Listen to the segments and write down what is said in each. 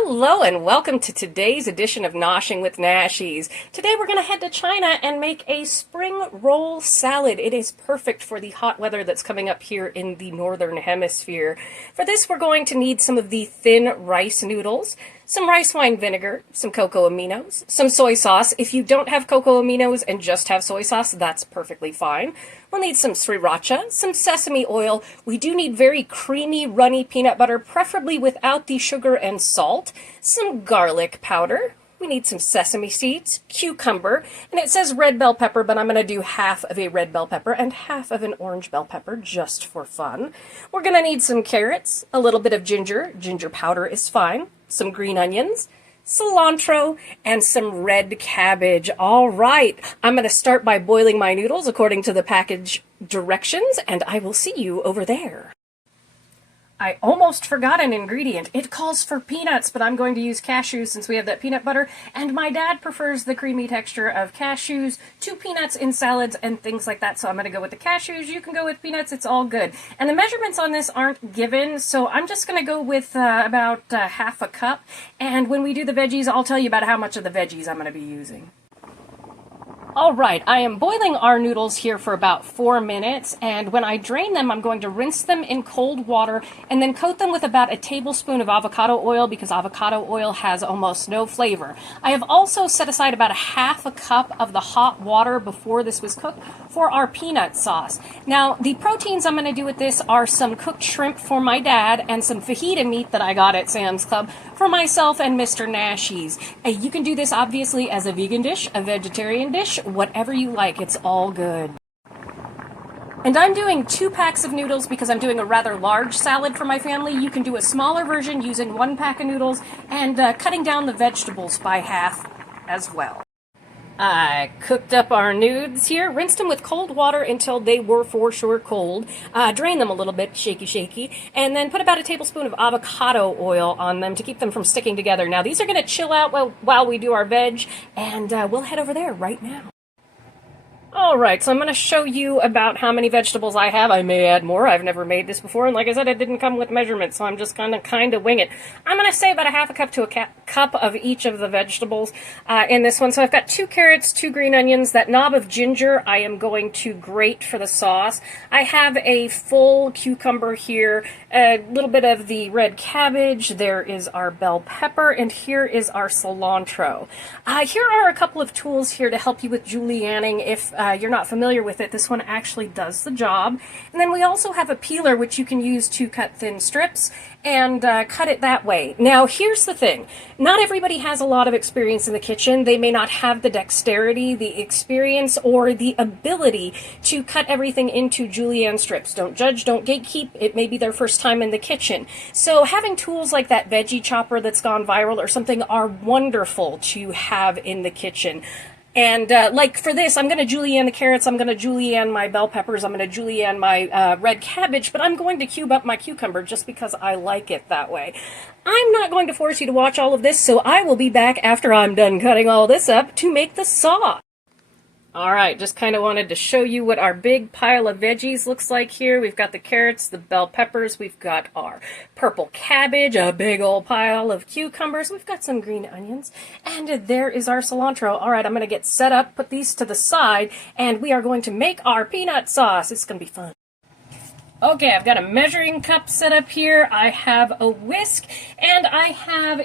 Hello and welcome to today's edition of Noshing with Nashies. Today we're going to head to China and make a spring roll salad. It is perfect for the hot weather that's coming up here in the northern hemisphere. For this we're going to need some of the thin rice noodles, some rice wine vinegar, some cocoa aminos, some soy sauce. If you don't have cocoa aminos and just have soy sauce, that's perfectly fine. We'll need some Sriracha, some sesame oil. We do need very creamy, runny peanut butter, preferably without the sugar and salt. Some garlic powder. We need some sesame seeds, cucumber, and it says red bell pepper, but I'm going to do half of a red bell pepper and half of an orange bell pepper just for fun. We're going to need some carrots, a little bit of ginger. Ginger powder is fine. Some green onions, cilantro, and some red cabbage. All right, I'm going to start by boiling my noodles according to the package directions, and I will see you over there. I almost forgot an ingredient. It calls for peanuts, but I'm going to use cashews since we have that peanut butter, and my dad prefers the creamy texture of cashews to peanuts in salads and things like that, so I'm going to go with the cashews. You can go with peanuts. It's all good. And the measurements on this aren't given, so I'm just going to go with about half a cup, and when we do the veggies, I'll tell you about how much of the veggies I'm going to be using. All right, I am boiling our noodles here for about 4 minutes, and when I drain them, I'm going to rinse them in cold water and then coat them with about a tablespoon of avocado oil because avocado oil has almost no flavor. I have also set aside about a half a cup of the hot water before this was cooked for our peanut sauce. Now, the proteins I'm going to do with this are some cooked shrimp for my dad and some fajita meat that I got at Sam's Club for myself and Mr. Nashies. You can do this obviously as a vegan dish, a vegetarian dish, whatever you like, it's all good. And I'm doing 2 packs of noodles because I'm doing a rather large salad for my family. You can do a smaller version using 1 pack of noodles and cutting down the vegetables by half as well. I cooked up our nudes here, rinsed them with cold water until they were for sure cold, drained them a little bit, shaky, and then put about a tablespoon of avocado oil on them to keep them from sticking together. Now these are going to chill out while we do our veg, and we'll head over there right now. Alright, so I'm going to show you about how many vegetables I have. I may add more. I've never made this before, and like I said, it didn't come with measurements, so I'm just going to kind of wing it. I'm going to say about a half a cup to a cup of each of the vegetables in this one. So I've got 2 carrots, 2 green onions, that knob of ginger I am going to grate for the sauce. I have a full cucumber here, a little bit of the red cabbage, there is our bell pepper, and here is our cilantro. Here are a couple of tools here to help you with julienning if you're not familiar with it. This one actually does the job. And then we also have a peeler which you can use to cut thin strips and cut it that way. Now here's the thing. Not everybody has a lot of experience in the kitchen. They may not have the dexterity, the experience, or the ability to cut everything into julienne strips. Don't judge, don't gatekeep. It may be their first time in the kitchen. So having tools like that veggie chopper that's gone viral or something are wonderful to have in the kitchen. And like for this, I'm going to julienne the carrots, I'm going to julienne my bell peppers, I'm going to julienne my red cabbage, but I'm going to cube up my cucumber just because I like it that way. I'm not going to force you to watch all of this, so I will be back after I'm done cutting all this up to make the sauce. Alright, just kind of wanted to show you what our big pile of veggies looks like here. We've got the carrots, the bell peppers, we've got our purple cabbage, a big old pile of cucumbers, we've got some green onions, and there is our cilantro. Alright, I'm going to get set up, put these to the side, and we are going to make our peanut sauce. It's going to be fun. Okay, I've got a measuring cup set up here, I have a whisk, and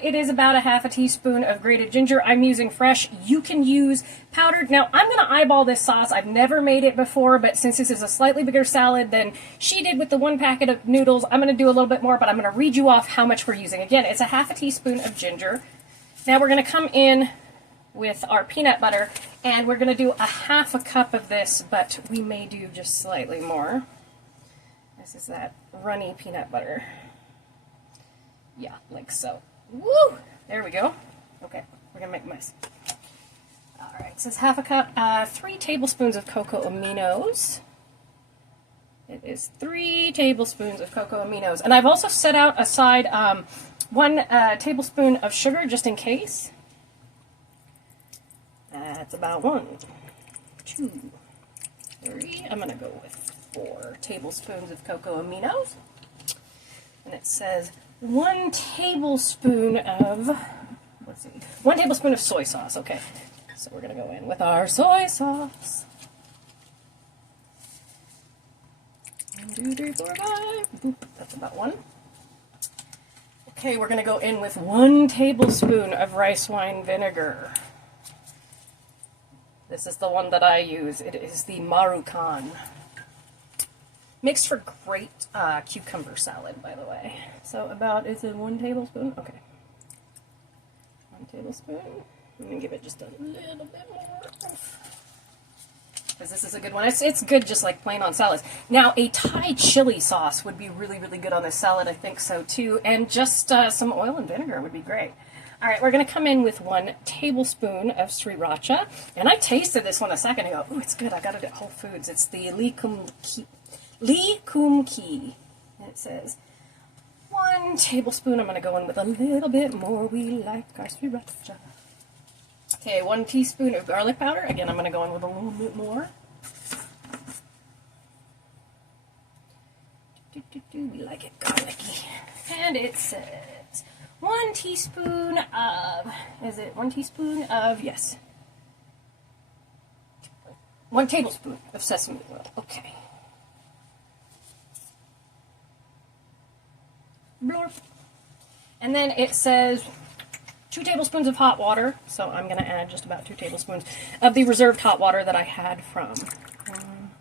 it is about a half a teaspoon of grated ginger. I'm using fresh. You can use powdered. Now, I'm going to eyeball this sauce. I've never made it before, but since this is a slightly bigger salad than she did with the 1 packet of noodles, I'm going to do a little bit more, but I'm going to read you off how much we're using. Again, it's a half a teaspoon of ginger. Now we're going to come in with our peanut butter, and we're going to do a half a cup of this, but we may do just slightly more. This is that runny peanut butter. Yeah, like so. Woo! There we go. Okay, we're gonna make a mess. Alright, so it's half a cup. 3 tablespoons of cocoa aminos. It is 3 tablespoons of cocoa aminos. And I've also set out aside 1 tablespoon of sugar just in case. That's about 1, 2, 3. I'm gonna go with 4 tablespoons of cocoa aminos. And it says 1 tablespoon of, let's see, 1 tablespoon of soy sauce. Okay, so we're going to go in with our soy sauce. 1, 2, 3, 4, 5. Boop, that's about 1. Okay, we're going to go in with 1 tablespoon of rice wine vinegar. This is the one that I use. It is the Maruchan. Makes for great cucumber salad, by the way. So about, is it 1 tablespoon? Okay. 1 tablespoon. I'm going to give it just a little bit more. Because this is a good one. It's good just like plain on salads. Now, a Thai chili sauce would be really, really good on this salad. I think so, too. And just some oil and vinegar would be great. All right, we're going to come in with 1 tablespoon of Sriracha. And I tasted this one a second ago. Ooh, it's good. I got it at Whole Foods. It's the Lee Kum Ki. And it says 1 tablespoon. I'm going to go in with a little bit more. We like our Sriracha. Okay, 1 teaspoon of garlic powder. Again, I'm going to go in with a little bit more. We like it garlicky. And it says 1 teaspoon of, is it 1 teaspoon of, yes. 1 tablespoon of sesame oil. Okay. Blurp. And then it says 2 tablespoons of hot water, so I'm going to add just about 2 tablespoons of the reserved hot water that I had from 1,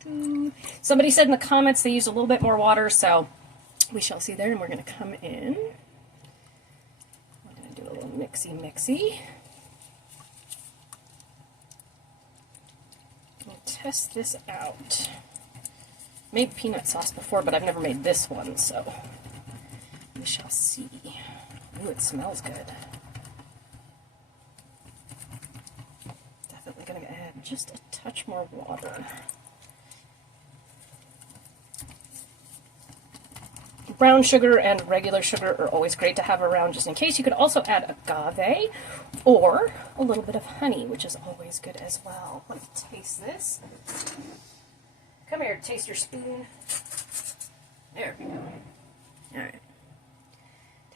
2. Somebody said in the comments they used a little bit more water, so we shall see there, and we're going to come in. We're going to do a little mixy. We'll test this out. Made peanut sauce before, but I've never made this one, so we shall see. Ooh, it smells good. Definitely going to add just a touch more water. Brown sugar and regular sugar are always great to have around just in case. You could also add agave or a little bit of honey, which is always good as well. Let me taste this. Come here, taste your spoon. There we go. All right.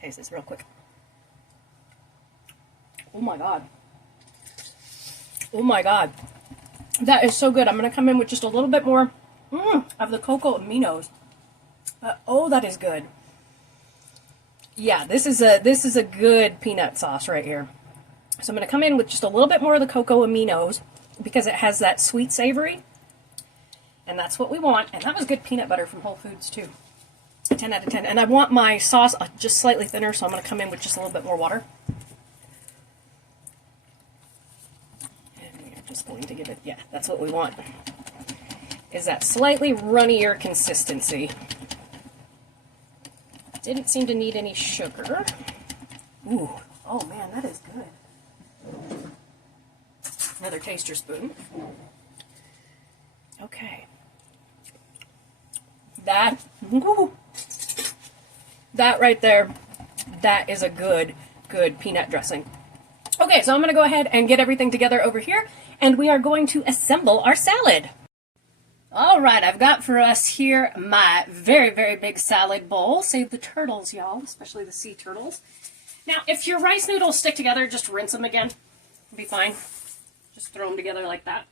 Taste this real quick. Oh my god. Oh my god. That is so good. I'm going to come in with just a little bit more of the cocoa aminos. Oh, that is good. Yeah, this is a good peanut sauce right here. So I'm going to come in with just a little bit more of the cocoa aminos because it has that sweet savory. And that's what we want. And that was good peanut butter from Whole Foods too. 10 out of 10. And I want my sauce just slightly thinner, so I'm going to come in with just a little bit more water. And we are just going to give it, yeah, that's what we want. Is that slightly runnier consistency. Didn't seem to need any sugar. Ooh, oh man, that is good. Another taster spoon. Okay. That right there, that is a good peanut dressing. Okay, so I'm going to go ahead and get everything together over here, and we are going to assemble our salad. All right, I've got for us here my very, very big salad bowl. Save the turtles, y'all, especially the sea turtles. Now, if your rice noodles stick together, just rinse them again. It'll be fine. Just throw them together like that.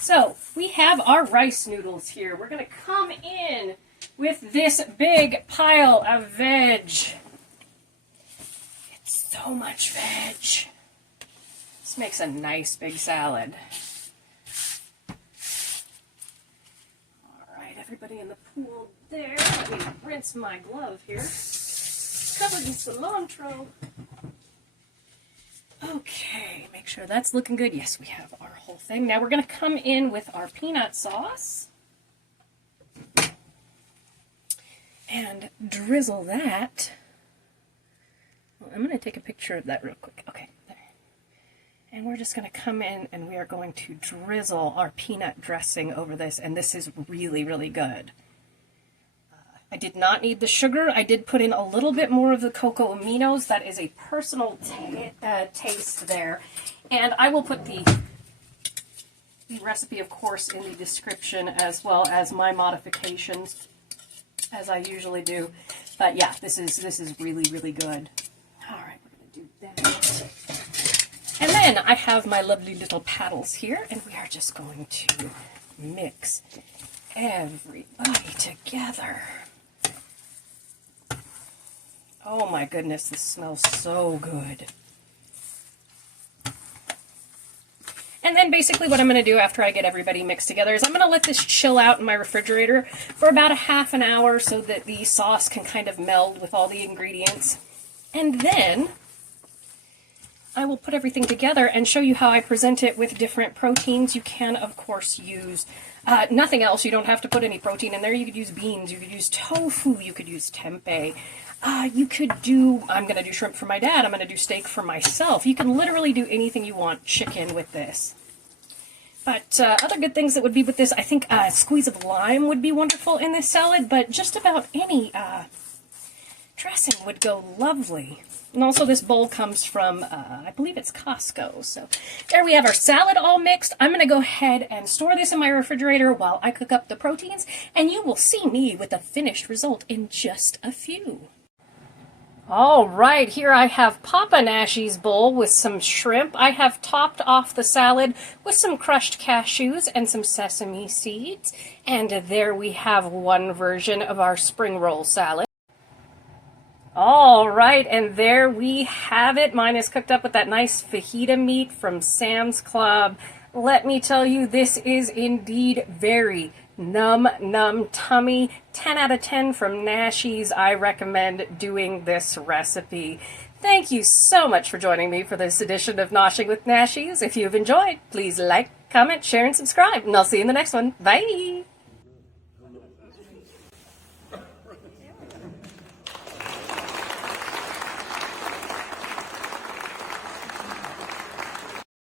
So, we have our rice noodles here. We're going to come in with this big pile of veg. It's so much veg. This makes a nice big salad. All right, everybody in the pool there. Let me rinse my glove here. Covered in cilantro. Okay, make sure that's looking good. Yes, we have our whole thing. Now we're going to come in with our peanut sauce and drizzle that. Well, I'm going to take a picture of that real quick. Okay, there. And we're just going to come in and we are going to drizzle our peanut dressing over this, and this is really, really good. I did not need the sugar. I did put in a little bit more of the cocoa aminos. That is a personal taste there. And I will put the recipe, of course, in the description, as well as my modifications, as I usually do. But yeah, this is really, really good. All right, we're going to do that. And then I have my lovely little paddles here, and we are just going to mix everybody together. Oh my goodness, this smells so good. And then basically what I'm going to do after I get everybody mixed together is I'm going to let this chill out in my refrigerator for about a half an hour so that the sauce can kind of meld with all the ingredients. And then I will put everything together and show you how I present it with different proteins. You can, of course, use nothing else. You don't have to put any protein in there. You could use beans. You could use tofu. You could use tempeh. You could do, I'm going to do shrimp for my dad. I'm going to do steak for myself. You can literally do anything you want. Chicken with this. But other good things that would be with this, I think a squeeze of lime would be wonderful in this salad, but just about any dressing would go lovely. And also this bowl comes from, I believe it's Costco. So there we have our salad all mixed. I'm going to go ahead and store this in my refrigerator while I cook up the proteins, and you will see me with the finished result in just a few. All right, here I have Papa Nashi's bowl with some shrimp. I have topped off the salad with some crushed cashews and some sesame seeds. And there we have one version of our spring roll salad. All right, and there we have it. Mine is cooked up with that nice fajita meat from Sam's Club. Let me tell you, this is indeed very num tummy. 10 out of 10 from Nashi's. I recommend doing this recipe. Thank you so much for joining me for this edition of Noshing with Nashi's. If you've enjoyed, please like, comment, share, and subscribe, and I'll see you in the next one. Bye!